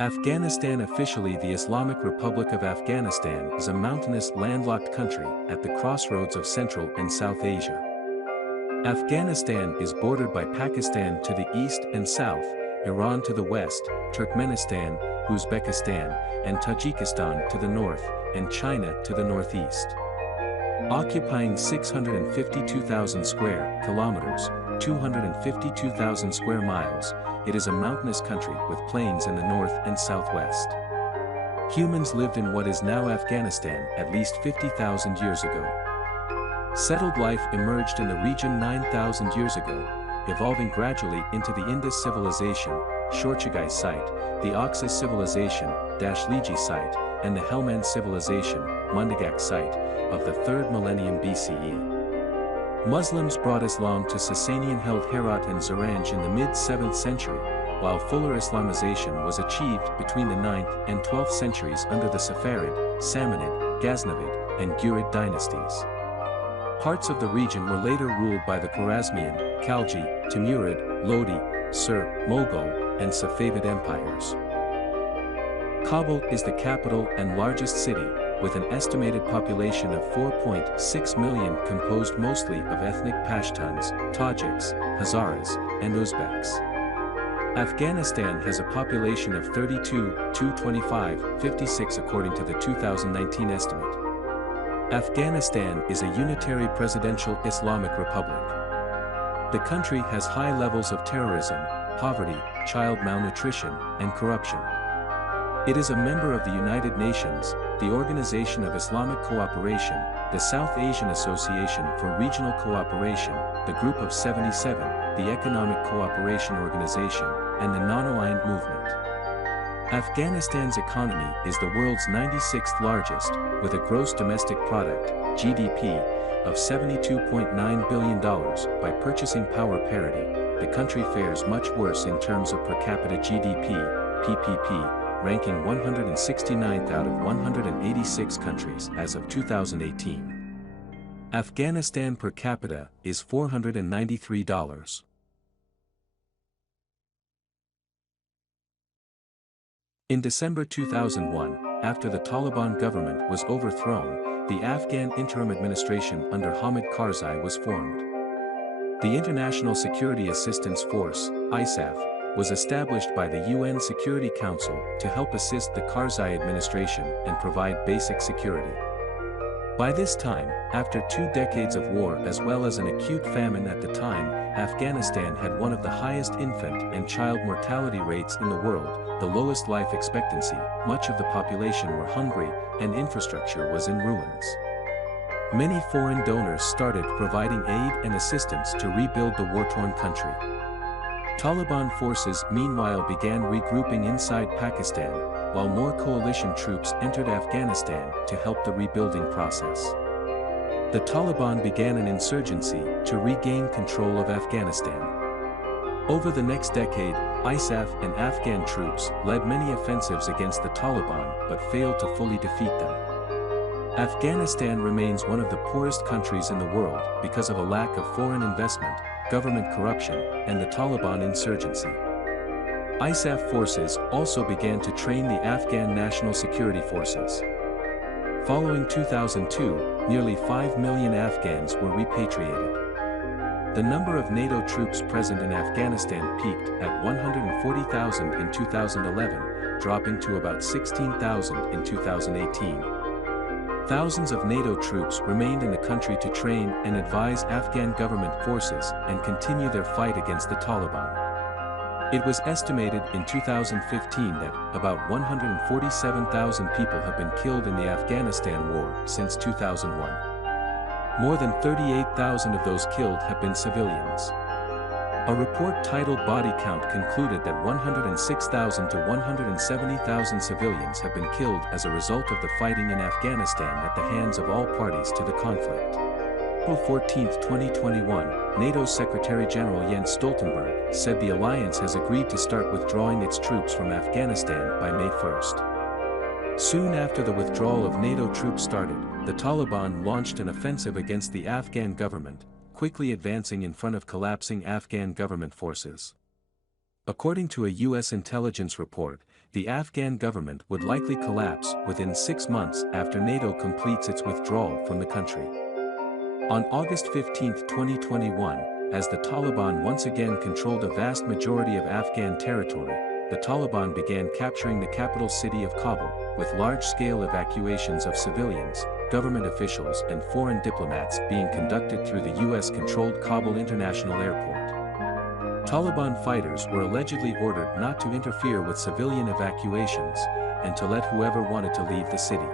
Afghanistan, officially the Islamic Republic of Afghanistan, is a mountainous landlocked country at the crossroads of Central and South Asia. Afghanistan is bordered by Pakistan to the east and south, Iran to the west, Turkmenistan, Uzbekistan, and Tajikistan to the north, and China to the northeast. Occupying 652,000 square kilometers, 252,000 square miles, it is a mountainous country with plains in the north and southwest. Humans lived in what is now Afghanistan at least 50,000 years ago. Settled life emerged in the region 9,000 years ago, evolving gradually into the Indus civilization, Shorchagai site, the Oxus civilization, Dashliji site, and the Helmand civilization, Mundagak site, of the 3rd millennium BCE. Muslims brought Islam to Sasanian-held Herat and Zaranj in the mid-7th century, while fuller Islamization was achieved between the 9th and 12th centuries under the Safarid, Samanid, Ghaznavid, and Ghurid dynasties. Parts of the region were later ruled by the Khwarezmian, Khalji, Timurid, Lodi, Sur, Mughal, and Safavid empires. Kabul is the capital and largest city, with an estimated population of 4.6 million composed mostly of ethnic Pashtuns, Tajiks, Hazaras, and Uzbeks. Afghanistan has a population of 32,225,56 according to the 2019 estimate. Afghanistan is a unitary presidential Islamic republic. The country has high levels of terrorism, poverty, child malnutrition, and corruption. It is a member of the United Nations, the Organization of Islamic Cooperation, the South Asian Association for Regional Cooperation, the Group of 77, the Economic Cooperation Organization, and the Non-Aligned Movement. Afghanistan's economy is the world's 96th largest, with a gross domestic product, GDP, of $72.9 billion. By purchasing power parity, the country fares much worse in terms of per capita GDP, PPP, ranking 169th out of 186 countries as of 2018. Afghanistan per capita is $493. In December 2001, after the Taliban government was overthrown, the Afghan interim administration under Hamid Karzai was formed. The International Security Assistance Force, ISAF, was established by the UN Security Council to help assist the Karzai administration and provide basic security. By this time, after 2 decades of war as well as an acute famine at the time, Afghanistan had one of the highest infant and child mortality rates in the world, the lowest life expectancy, much of the population were hungry, and infrastructure was in ruins. Many foreign donors started providing aid and assistance to rebuild the war-torn country. Taliban forces meanwhile began regrouping inside Pakistan, while more coalition troops entered Afghanistan to help the rebuilding process. The Taliban began an insurgency to regain control of Afghanistan. Over the next decade, ISAF and Afghan troops led many offensives against the Taliban but failed to fully defeat them. Afghanistan remains one of the poorest countries in the world because of a lack of foreign investment, government corruption, and the Taliban insurgency. ISAF forces also began to train the Afghan National Security Forces. Following 2002, nearly 5 million Afghans were repatriated. The number of NATO troops present in Afghanistan peaked at 140,000 in 2011, dropping to about 16,000 in 2018. Thousands of NATO troops remained in the country to train and advise Afghan government forces and continue their fight against the Taliban. It was estimated in 2015 that about 147,000 people have been killed in the Afghanistan war since 2001. More than 38,000 of those killed have been civilians. A report titled Body Count concluded that 106,000 to 170,000 civilians have been killed as a result of the fighting in Afghanistan at the hands of all parties to the conflict. April 14, 2021, NATO's Secretary-General Jens Stoltenberg said the alliance has agreed to start withdrawing its troops from Afghanistan by May 1. Soon after the withdrawal of NATO troops started, the Taliban launched an offensive against the Afghan government, quickly advancing in front of collapsing Afghan government forces. According to a U.S. intelligence report, the Afghan government would likely collapse within 6 months after NATO completes its withdrawal from the country. On August 15, 2021, as the Taliban once again controlled a vast majority of Afghan territory, the Taliban began capturing the capital city of Kabul, with large-scale evacuations of civilians, government officials and foreign diplomats being conducted through the U.S.-controlled Kabul International Airport. Taliban fighters were allegedly ordered not to interfere with civilian evacuations, and to let whoever wanted to leave the city.